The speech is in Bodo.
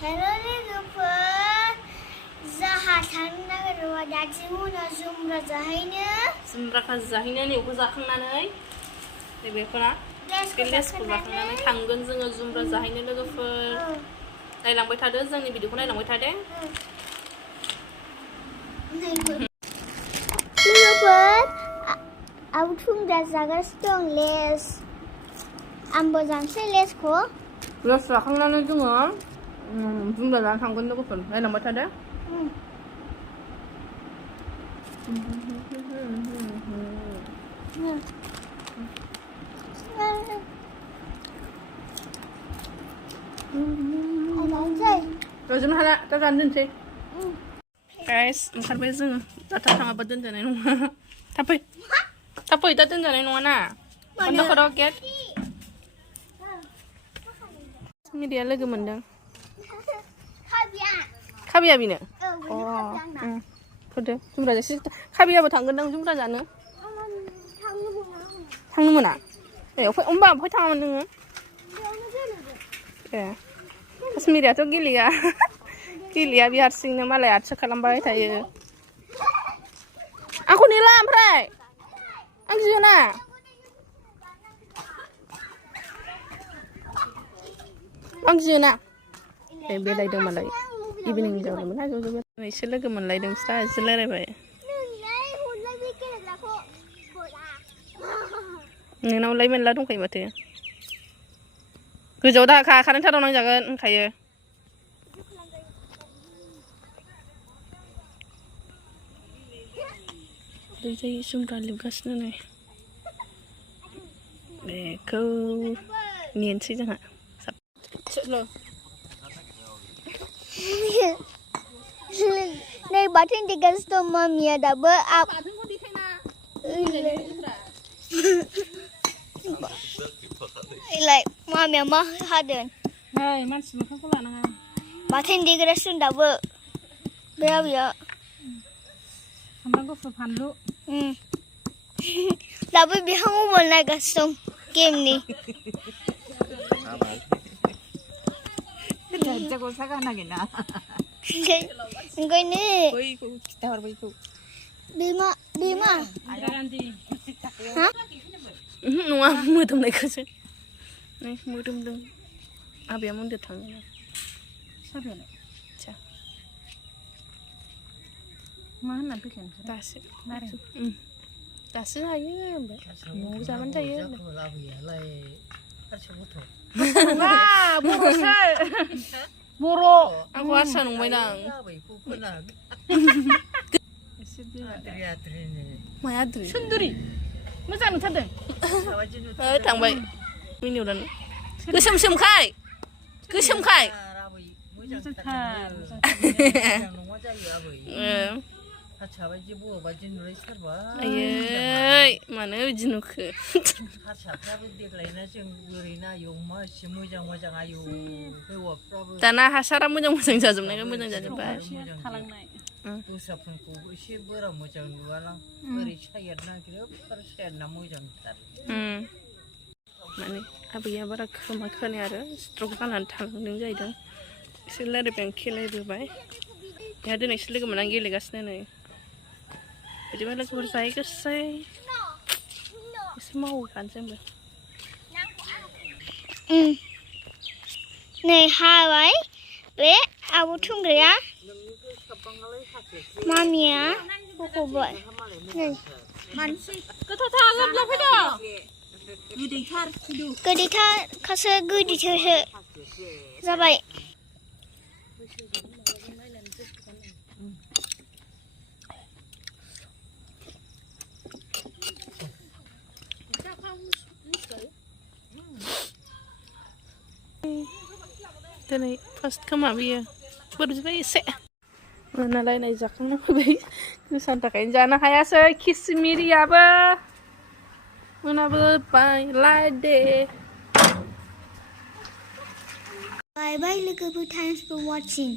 Hello लोगोफोर जाहा थांनो नागिरदों दासो उनाव जुमब्रा जाहैनो नैखौ जाखांनानै नैबेफोरा बे लेसखौ जाखांनानै थांगोन जोङो जुमब्रा जाहैनो लोगोफोर नायलांबाय थादो जोंनि भिडिअखौ नायलांबाय थादो लोगोफोर आं जुमब्रा जागासिनो दं लेस आंबो जानोसै लेसखौ लेस जाखांनानै जोङो जुमब्रा जानो थांगोन लोगोफोर नायलांबाय थादो Rozum hala, tak randun sih. Guys, oंखारबाय जोङो जाथा थाङाबा दोनजानाय नङा. थाफै दा दोनजानाय नङा ना. बन्द खालाम गेट. मिडिया लोगो मोनदों. खाबिया बिनो. फुदो जुमब्रा जासि खाबियाबो थांगोन दां जुमब्रा जानो. थांनो मोना. होमबा ओमफ्राय थाङामोन नोङो? काश्मीरियाथ' गेलेया बे हारसिंनो मालाय आटसो खालामबाय थायो आंखौ नेला ओमफ्राय आं गियोना बेलायदों मालाय इभिनिं जाबायमोन ज' ज' एसे लोगो मोनलायदों बिस्रा एसे रायलायबाय नोंनावलाय मेरला दंखायो माथो गोजौआव दाखा कारेन्टाराव नांजागोन होनखायो दै जुमब्रा लिबगासिनो नै बेखौ नेनोसै जोंहा नै बाथोन देगासिनो दं मामिया दाबो मामिया मा हादों नै मानसि मोखांखौ लानाङा बाथोन देगासिनो दाबो बे आबैया सामब्राम गुफुर फानलु दाबो बिहां मबाइल नायगासिनो दं गेमनि गस्ला गाननो नागिरना ओंखायनो बैखौ खिथाहर बैखौ बेमा नङा मोदोमनायखौसो नै मोदोमदों आबैया मन्दिर थाङो साबियालाय मा होनना फैखानो दासो हायो न'आव जाबानो जायो बर' आंखौ हारसा नंबायना माया आद्रि सुन्दुरि मोजां नुथारदों थांबाय मिनिवदानो गोसोमखाय आयै मानो बिदि नुखो दाना हासारा मोजां जाजोबनायखाय मोजां जाजोब्बाय दस्राफोरखौ एसे बोरा मोजां नुवालां ओरै सायनो नागिरो सायना मोजांथार माने आबैया बारा खोमा खोनाया आरो स्ट्रक जानानै थांदों जाहैदों एसे रायलायबाय खेलायबोबाय बेहा दिनै एसे लोगो मोननानै गेलेगासिनो नै बिदिबा लोगोफोर जाहैगोसै एसे मावहैखानोसै जोंबो नै हाबाय बे आब' थुंग्रिया मामिया बख'बाय नै गोथावथार लाबला फैदो गोदैथारखासो गोदैथारसो जाबाय दिनै फार्स्ट खोमा बियो बोरैबाय एसे मोनालायनाय जाखांना फैबाय गोसानि थाखायनो जानो हायासै किसमिरियाबो मोनाबोबाय light Day Bye bye lookable thanks for watching